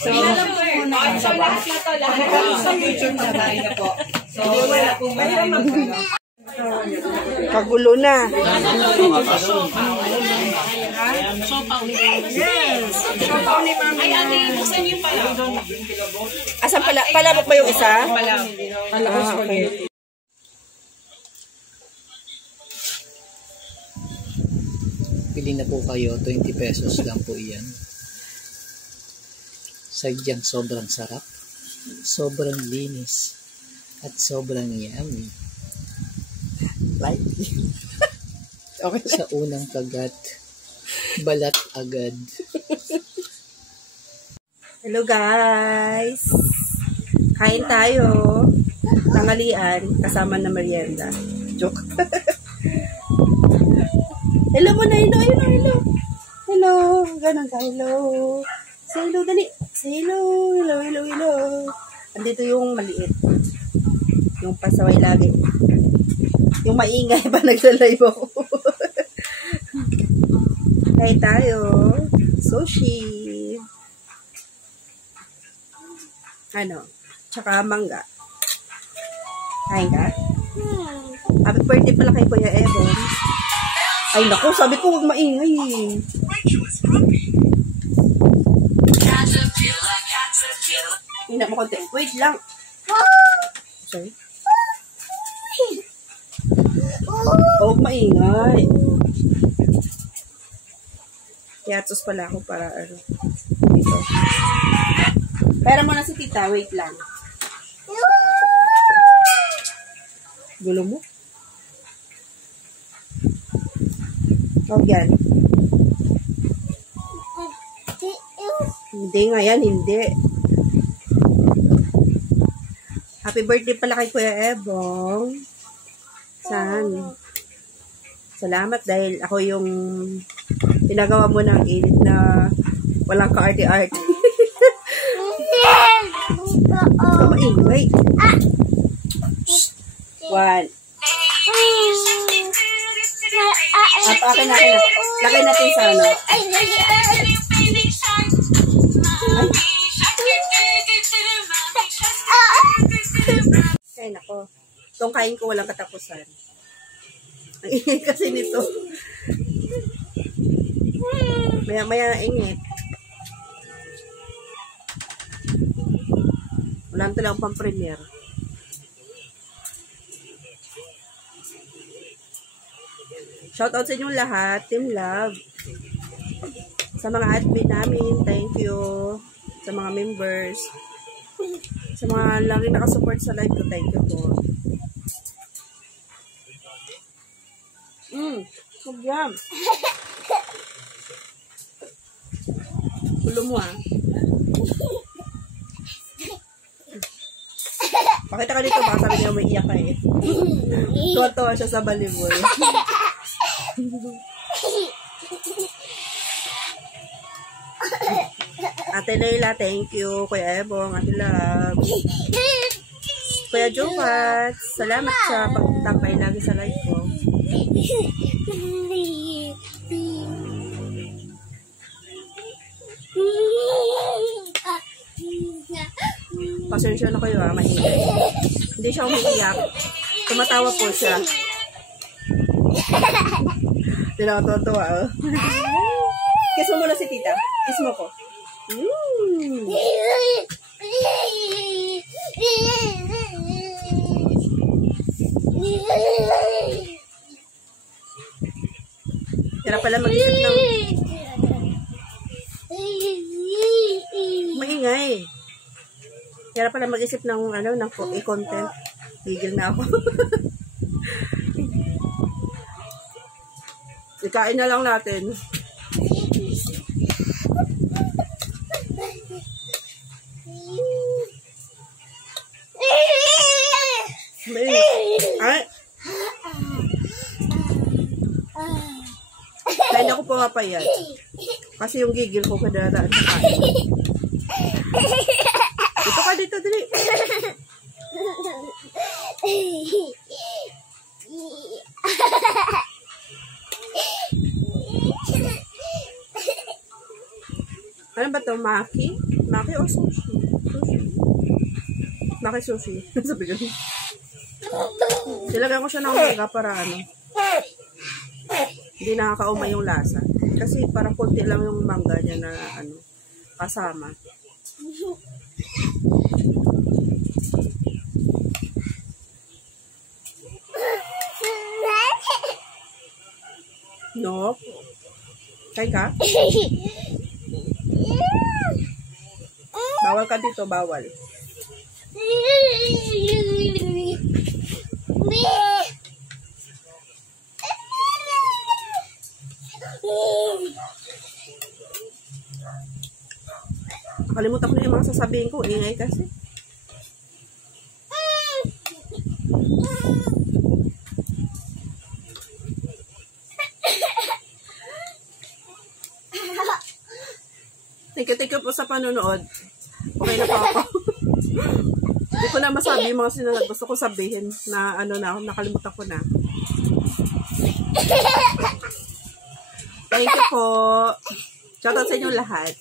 So, lahat na to, lahat sa YouTube na tayo na po. So, wala pong maraming kagulo na. Yes. Ay, ate, buksan niyo pala. Asan pala? Palabok ba yung isa? Palabok. Okay. Pili na po kayo, 20 pesos lang po iyan. Sadyang sobrang sarap, sobrang linis, at sobrang yummy. Like. Okay. Sa unang kagat, balat agad. Hello guys! Kain tayo. Tanghalian, kasama na merienda. Joke. Hello muna, hello. Hello, ganun ka, hello. Say hello, dali. Say hello, hello. Andito yung maliit. Yung pasaway lagi. Yung maingay pa nagsa-live ako. Kain tayo. Sushi. Tsaka mangga. Kain ka? Happy birthday pala kay Kuya Evan. Ay naku, sabi ko huwag maingay. Hindi mo konti. Wait lang. Sorry. Huwag maingay. Yatos pala ako para ano. Dito. Pera mo na si tita. Wait lang. Gulo mo? Huwag yan. Hindi nga yan, hindi. Happy birthday pala kay Kuya Ebong. Saan? Salamat dahil ako yung pinagawa mo ng init na walang ka-arte-arte. Maingay. One. Akin na. Lagay natin sa ano. Ay, nako. Itong kain ko walang katapusan. Ang ingay kasi nito. Maya ingit. Wala ito lang pang-premiere. Shoutout sa inyong lahat, Team Love. Sa mga admin namin, thank you. Sa mga members. Sa mga lagi nakasupport sa live ko, thank you po. Good job. Gulo mo ah. Pakita ka dito, baka sabi niya may iyak ka eh. Tuwa-tuwa siya sa volleyball. Ate Leila, thank you. Kuya Ebong, Ate Love. Kuya Jokat, salamat sa pagtapay lagi sa live ko. Pasensya na kayo ha, maingay. Hindi siya umiiyak. Tumatawa po siya. Hindi na natutuwa oh. Kiss mo muna si tita. Kiss mo ko. Kaya pala mag-isip ng maingay. Kaya pala mag-isip ng ano, ng content. Gigil na ako. Ikain na lang natin. Ay! Kaya ako pumapayat. Kasi yung gigil ko kadadaan sa kain. Ito ka dito, dali. Ano ba ito, Maki? Maki or sushi? Sushi. Maki sushi. Sabi ko. Nilagyan ko siya ng mega para ano. Hindi nakakaumay yung lasa. Kasi parang konti lang yung mangga niya na ano, kasama. No? Kay ka? Bawal ka dito, bawal. Nakalimutan ko na yung mga sasabihin ko. Ingay kasi. Thank you po sa panonood. Okay na po ako. Hindi ko na masabi yung mga sinunod. Gusto ko sabihin na ano na, nakalimutan ko na. Thank you po. Shoutout sa inyo lahat.